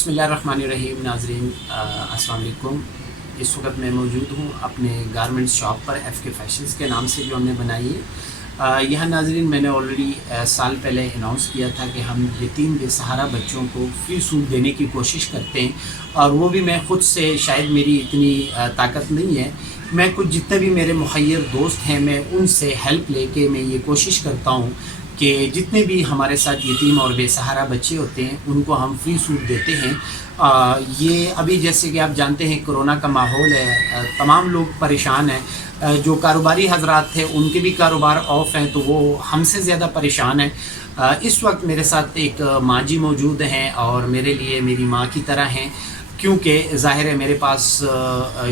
बिस्मिल्लाहिर्रहमानिर्रहीम। नाज़रीन अस्सलाम वालेकुम। इस वक्त मैं मौजूद हूँ अपने गारमेंट्स शॉप पर FK फैशंस के नाम से जो हमने बनाई है। यहाँ नाज़रीन मैंने ऑलरेडी साल पहले अनाउंस किया था कि हम यतीम बेसहारा बच्चों को फ्री सूट देने की कोशिश करते हैं, और वो भी मैं ख़ुद से, शायद मेरी इतनी ताकत नहीं है, मैं कुछ जितने भी मेरे मुखय्यर दोस्त हैं मैं उनसे हेल्प लेके मैं ये कोशिश करता हूँ कि जितने भी हमारे साथ यतीम और बेसहारा बच्चे होते हैं उनको हम फ्री सूट देते हैं। ये अभी जैसे कि आप जानते हैं कोरोना का माहौल है, तमाम लोग परेशान हैं। जो कारोबारी हजरात थे उनके भी कारोबार ऑफ हैं, तो वो हमसे ज़्यादा परेशान हैं। इस वक्त मेरे साथ एक माँ जी मौजूद हैं और मेरे लिए मेरी माँ की तरह हैं, क्योंकि ज़ाहिर है मेरे पास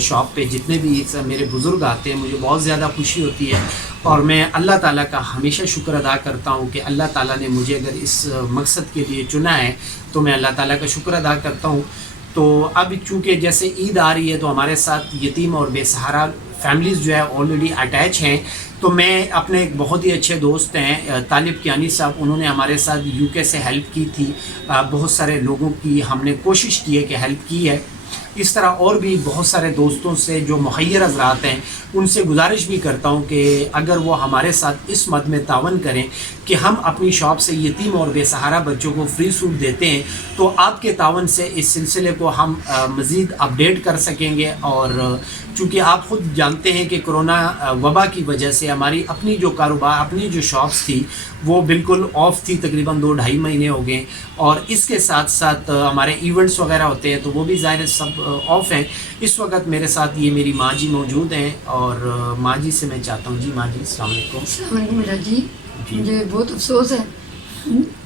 शॉप पे जितने भी मेरे बुज़ुर्ग आते हैं मुझे बहुत ज़्यादा खुशी होती है, और मैं अल्लाह ताला का हमेशा शुक्र अदा करता हूँ कि अल्लाह ताला ने मुझे अगर इस मकसद के लिए चुना है तो मैं अल्लाह ताला का शुक्र अदा करता हूँ। तो अब चूँकि जैसे ईद आ रही है तो हमारे साथ यतीम और बेसहारा फैमिलीज़ जो है ऑलरेडी अटैच हैं, तो मैं अपने एक बहुत ही अच्छे दोस्त हैं तालिब कियानी साहब, उन्होंने हमारे साथ UK से हेल्प की थी। बहुत सारे लोगों की हमने कोशिश की है कि हेल्प की है। इस तरह और भी बहुत सारे दोस्तों से जो मुखय्यर हज़रात हैं उनसे गुजारिश भी करता हूं कि अगर वो हमारे साथ इस मद में तावन करें कि हम अपनी शॉप से यतीम और बेसहारा बच्चों को फ्री सूट देते हैं, तो आपके तावन से इस सिलसिले को हम मज़ीद अपडेट कर सकेंगे। और चूँकि आप ख़ुद जानते हैं कि कोरोना वबा की वजह से हमारी अपनी जो कारोबार, अपनी जो शॉप्स थी वो बिल्कुल ऑफ़ थी, तकरीबन 2-2.5 महीने हो गए, और इसके साथ साथ हमारे इवेंट्स वगैरह होते हैं तो वो भी ज़ाहिर सब ऑफ़ हैं। इस वक्त मेरे साथ ये मेरी माँ जी मौजूद हैं, और माँ जी से मैं चाहता हूँ, जी माँ जी अस्सलाम वालेकुम। अस्सलाम वालेकुम बेटा जी। मुझे बहुत अफसोस है,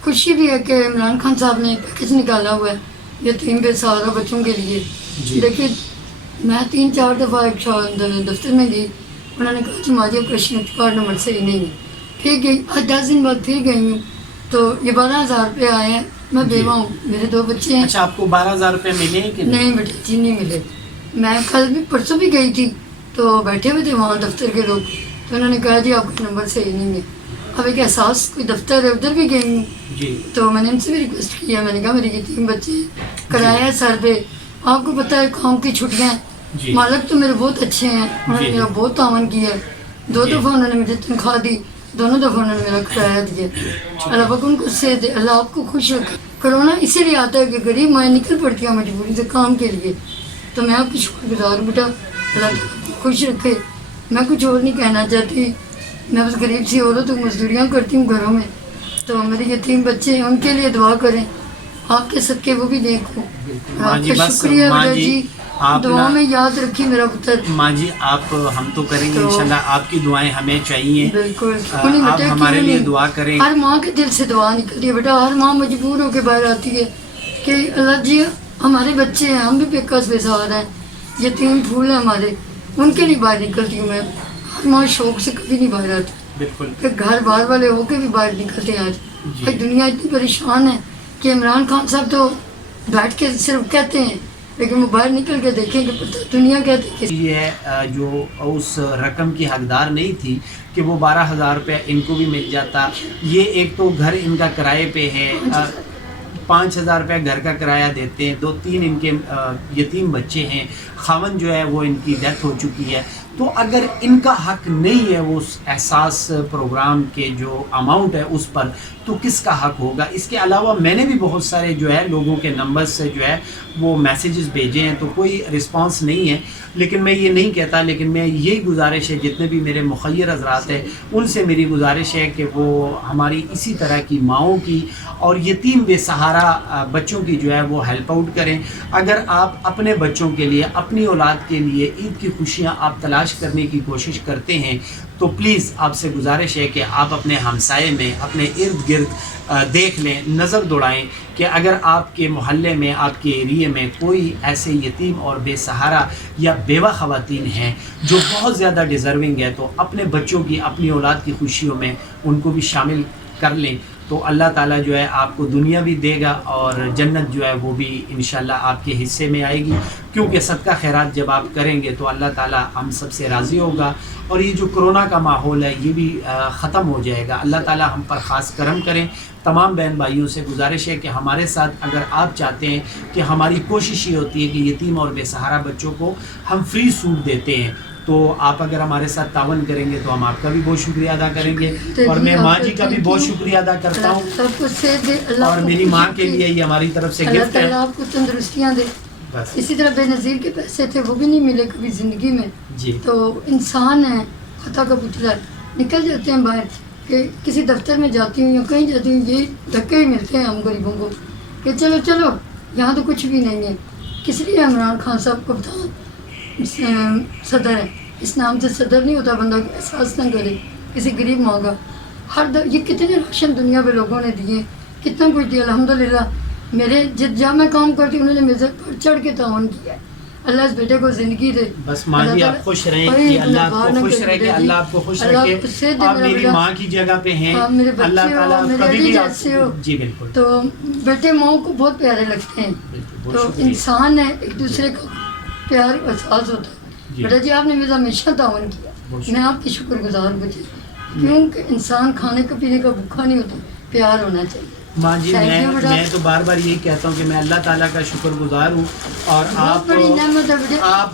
खुशी भी है कि इमरान खान साहब ने पैकेज निकाला हुआ है यतीम बेसहारा बच्चों के लिए। देखिए मैं 3-4 दफ़ा एक दफ्तर में गई, उन्होंने कहा कि माजी आपका शिनाख्ती कार्ड नंबर सही नहीं है। फिर गई, आज 10 दिन बाद फिर गई हूँ, तो ये 12,000 रुपये आए हैं। मैं बेवा हूँ, मेरे 2 बच्चे हैं। अच्छा, आपको 12,000 रुपये मिले कि नहीं बेटा जी, नहीं मिले। मैं कल भी परसों भी गई थी, तो बैठे हुए थे वहाँ दफ्तर के लोग, तो उन्होंने कहा जी आपका नंबर सही नहीं है। अब एक एहसास कोई दफ्तर है, उधर भी गई हूँ, तो मैंने उनसे भी रिक्वेस्ट किया, मैंने कहा मेरे ये 3 बच्चे कराया है सर पे, आपको पता है काम की छुट्टियाँ, मालिक तो मेरे बहुत अच्छे हैं, उन्होंने मेरा बहुत तावन किया। 2 दफ़ा उन्होंने मुझे तनख्वाह दी, दोनों दफ़ा उन्होंने मेरा किराया दिया। अल्लाह पाक उनको से दे, अल्लाह आपको खुश रखे। कोरोना इसीलिए आता है कि गरीब माएँ निकल पड़ती हैं मजबूरी से काम के लिए, तो मैं आपकी शुक्रगुजार हूँ बेटा, अल्लाह आपको खुश रखे। मैं कुछ और नहीं कहना चाहती, मैं बस गरीब सी औरत हूँ, मजदूरियाँ करती हूँ घरों में, तो मेरे ये 3 बच्चे हैं उनके लिए दुआ करें, आपके सबके वो भी देखो। आपका शुक्रिया बेटा जी, दुआ में याद रखी मेरा पुत्र। माँ जी आप, हम तो करेंगे तो इंशाल्लाह, आपकी दुआएं हमें चाहिए। बिल्कुल, आप हमारे लिए दुआ करें। हर माँ के दिल से दुआ निकलती है बेटा, हर माँ मजबूर होकर बाहर आती है कि अल्लाह जी हमारे बच्चे हैं, हम भी बेकस बेसहारा हैं, यतीम फूल हैं हमारे, उनके लिए बाहर निकलती हूँ मैं। हर माँ शौक से कभी नहीं बाहर आती, बिल्कुल, कि घर बाहर वाले होके भी बाहर निकलते हैं। आज दुनिया इतनी परेशान है कि इमरान खान साहब तो बैठ के सिर्फ कहते हैं, लेकिन वो बाहर निकल के देखेंगे पता दुनिया कहती है। ये जो उस रकम की हकदार नहीं थी कि वो 12,000 रुपये इनको भी मिल जाता। ये एक तो घर इनका किराए पे है, 5,000 रुपये घर का किराया देते हैं, 2-3 इनके यतीम बच्चे हैं, खावन जो है वो इनकी डेथ हो चुकी है। तो अगर इनका हक नहीं है वो उस एहसास प्रोग्राम के जो अमाउंट है उस पर, तो किसका हक होगा। इसके अलावा मैंने भी बहुत सारे जो है लोगों के नंबर से जो है वो मैसेजेस भेजे हैं, तो कोई रिस्पांस नहीं है। लेकिन मैं ये नहीं कहता, लेकिन मैं यही गुजारिश है जितने भी मेरे मुखय्यर हज़रात हैं उनसे मेरी गुजारिश है कि वो हमारी इसी तरह की माओं की और यतीम बेसहारा बच्चों की जो है वो हेल्प आउट करें। अगर आप अपने बच्चों के लिए, अपनी औलाद के लिए ईद की खुशियाँ आप तलाश करने की कोशिश करते हैं, तो प्लीज़ आपसे गुजारिश है कि आप अपने हमसाये में, अपने इर्द गिर्द देख लें, नज़र दौड़ाएं कि अगर आपके मोहल्ले में, आपके एरिए में कोई ऐसे यतीम और बेसहारा या बेवा ख़वातीन हैं जो बहुत ज़्यादा डिज़र्विंग है, तो अपने बच्चों की, अपनी औलाद की खुशियों में उनको भी शामिल कर लें। تو اللہ تعالیٰ جو ہے آپ کو دنیا بھی دے گا اور جنت جو ہے وہ بھی انشاءاللہ آپ کے حصے میں آئے گی، کیونکہ صدقہ خیرات جب آپ کریں گے تو اللہ تعالیٰ ہم سب سے راضی ہوگا، اور یہ جو کرونا کا ماحول ہے یہ بھی ختم ہو جائے گا۔ اللہ تعالیٰ ہم پر خاص کرم کریں۔ تمام بہن بھائیوں سے گزارش ہے کہ ہمارے ساتھ اگر آپ چاہتے ہیں کہ ہماری کوشش یہ ہوتی ہے کہ یتیم اور بے سہارا بچوں کو ہم فری سوٹ دیتے ہیں، تو آپ اگر ہمارے ساتھ تعاون کریں گے تو ہم آپ کا بھی بہت شکریہ ادا کریں گے، اور میں ماں جی کا بھی بہت شکریہ ادا کرتا ہوں، اور میری ماں کے لیے یہ ہماری طرف سے گفٹ ہے۔ اللہ آپ کو تندرستیاں دے۔ بس اسی طرح بے نظیر کے پیسے تھے وہ بھی نہیں ملے کبھی زندگی میں، جی تو انسان ہے، خطا کا پتلا ہے، نکل جاتے ہیں باہر، کہ کسی دفتر میں جاتی ہوں یا کہیں جاتی ہوں، یہ دھکے ہی ملتے ہیں ہم غریبوں کو کہ چلو چلو یہاں تو کچھ بھی نہیں ہے۔ کس لیے عمران خان صاحب کو بتاؤں صدر ہے، اس نام سے صدر نہیں ہوتا بندہ کہ احساس نہ کرے کسی غریب ماں کا۔ یہ کتنے راشن دنیا پہ لوگوں نے دیے، کتنا کچھ دیا الحمدللہ۔ میرے جہاں میں کام کرتی ہوں انہوں نے میرے سے بڑھ چڑھ کے تعاون کیا ہے۔ اللہ اس بیٹے کو زندگی دے۔ بس ماں جی آپ خوش رہیں، کہ اللہ آپ کو خوش رکھے، اللہ آپ کو خوش رکھے، آپ میری ماں کی جگہ پہ ہیں، اللہ تعالیٰ کبھی بھی آپ جی بالکل۔ تو بیٹے ماں کو بہت پیارے لگتے ہیں، تو انسان ہے ایک دوسرے کا پیار احساس ہوتا ہے۔ بیٹا جی آپ نے میرا ہمیشہ تعاون کیا، میں آپ کی شکر گزار بچی، کیونکہ انسان کھانے کا پینے کا بھوکا نہیں ہوتا، پیار ہونا چاہیے۔ ماں جی میں تو بار بار یہی کہتا ہوں کہ میں اللہ تعالیٰ کا شکر گزار ہوں، اور آپ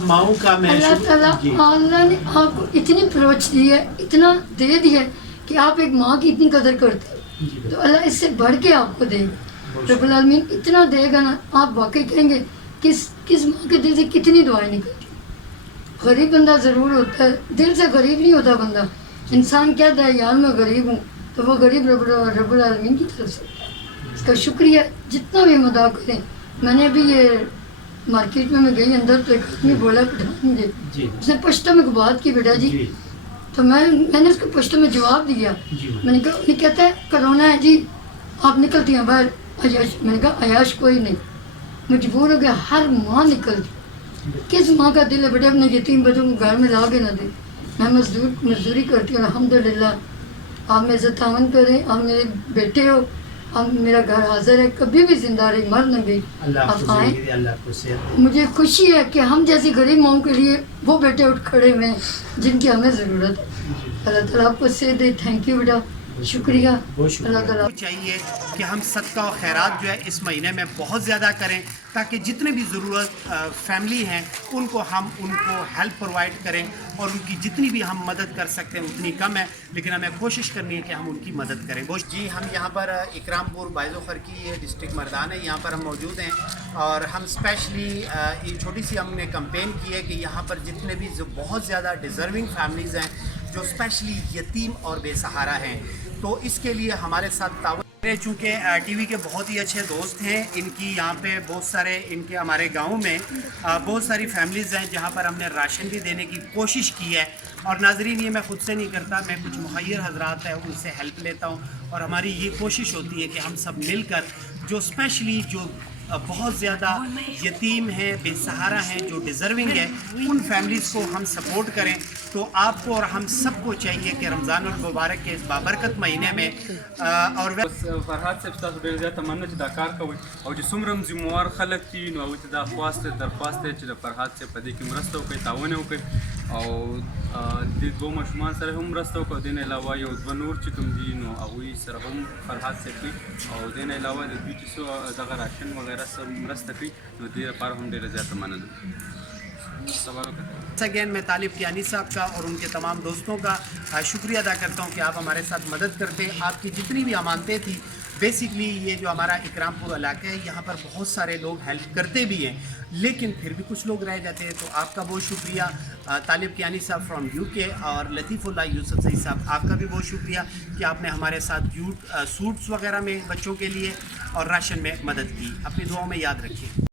ماؤں کا میں اللہ تعالیٰ اللہ نے آپ کو اتنی پروچ دی ہے، اتنا دے دیا ہے کہ آپ ایک ماں کی اتنی قدر کرتے ہیں، تو اللہ اس سے بڑھ کے آپ کو دے گا، رب العالمین اتنا دے گا نا، آپ واقعی کہیں گے کس ماں کے دل سے کتنی دعائیں نکلتی۔ غریب بندہ ضرور ہوتا ہے، دل سے غریب نہیں ہوتا بندہ، انسان کہتا ہے یار میں غریب ہوں، تو وہ غریب رب العالمین کی طرف سے ہوتا ہے۔ اس کا شکریہ جتنا بھی مدا کریں۔ میں نے ابھی یہ مارکیٹ میں گئی اندر تو ایک آدمی بولا پٹھان مجھے، اس نے پشتو میں بات کی بیٹا جی، تو میں نے اس کو پشتو میں جواب دیا، میں نے کہا انہیں کہتا ہے کرونا ہے جی آپ نکلتی ہیں باہر عیاش، میں نے کہا عیاش کوئی نہیں، مجبور ہو گیا، ہر ماں نکلتی، کس ماں کا دل ہے بیٹے اپنے یتیم بچوں کو گھر میں لا کے نہ دے۔ میں مزدوری کرتی ہوں الحمدللہ، آپ میرے سے تعاون کریں، آپ میرے بیٹے ہو، اب میرا گھر حاضر ہے، کبھی بھی زندہ رہی مر نہ گئی، آپ آئیں۔ مجھے خوشی ہے کہ ہم جیسی غریب ماؤں کے لیے وہ بیٹے اٹھ کھڑے ہوئے ہیں جن کی ہمیں ضرورت ہے۔ اللہ تعالیٰ آپ کو صحت دے، تھینک یو بیٹا، شکریہ۔ اللہ تعالیٰ چاہیے کہ ہم صدقہ و خیرات جو ہے اس مہینے میں بہت زیادہ کریں، تاکہ جتنے بھی ضرورت فیملی ہیں ان کو ہیلپ پرووائڈ کریں، اور ان کی جتنی بھی ہم مدد کر سکتے ہیں اتنی کم ہے، لیکن ہمیں کوشش کرنی ہے کہ ہم ان کی مدد کریں۔ جی ہم یہاں پر اکرام پور بائز و خر کی ڈسٹرکٹ مردان ہے، یہاں پر ہم موجود ہیں، اور ہم اسپیشلی یہ چھوٹی سی ہم نے کمپین کی ہے کہ یہاں پر جتنے بھی جو بہت زیادہ ڈیزرونگ فیملیز ہیں، جو اسپیشلی یتیم اور بے سہارا ہیں، تو اس کے لیے ہمارے ساتھ تعاون، چونکہ ٹی وی کے بہت ہی اچھے دوست ہیں، ان کی یہاں پہ بہت سارے ان کے ہمارے گاؤں میں بہت ساری فیملیز ہیں جہاں پر ہم نے راشن بھی دینے کی کوشش کی ہے، اور ناظرین یہ میں خود سے نہیں کرتا، میں کچھ مخیر حضرات ہیں ان سے ہیلپ لیتا ہوں، اور ہماری یہ کوشش ہوتی ہے کہ ہم سب مل کر جو اسپیشلی جو بہت زیادہ یتیم ہیں، بے سہارا ہیں، جو ڈیزرونگ ہیں، ان فیملیز کو ہم سپورٹ کریں۔ تو آپ کو اور ہم سب کو چاہیے کہ رمضان المبارک کے اس بابرکت مہینے میں اور فرحات صاحب تاسو ډېر زیاته مننه چې دا کار کوئ، او چې څومره هم ذمهوار خلک دي نو هغوی ته دا درخواست دی چې د فرحات صاحب په دې کې مرسته وکړئ، تعاون یې وکړئ، او د دوه ماشومان سره هم مرسته وکړئ، او دې نه علاوه یو دوه نور چې کوم دي نو هغوی سره هم فرحات صاحب کوي، او دې نه علاوه د دوی چې څه دغه راشن وغیره څه مرسته کوي نو دې لپاره هم ډېره زیاته مننه۔ اگین میں طالب کیانی صاحب کا اور ان کے تمام دوستوں کا شکریہ ادا کرتا ہوں کہ آپ ہمارے ساتھ مدد کرتے ہیں۔ آپ کی جتنی بھی امانتیں تھیں، بیسکلی یہ جو ہمارا اکرام پور علاقہ ہے یہاں پر بہت سارے لوگ ہیلپ کرتے بھی ہیں، لیکن پھر بھی کچھ لوگ رہ جاتے ہیں، تو آپ کا بہت شکریہ طالب کیانی صاحب فرام UK، اور لطیف اللہ یوسف صحیح صاحب آپ کا بھی بہت شکریہ کہ آپ نے ہمارے ساتھ سوٹس وغیرہ میں بچوں کے لیے اور راشن میں مدد کی۔ اپنی دعاؤں میں یاد رکھیے۔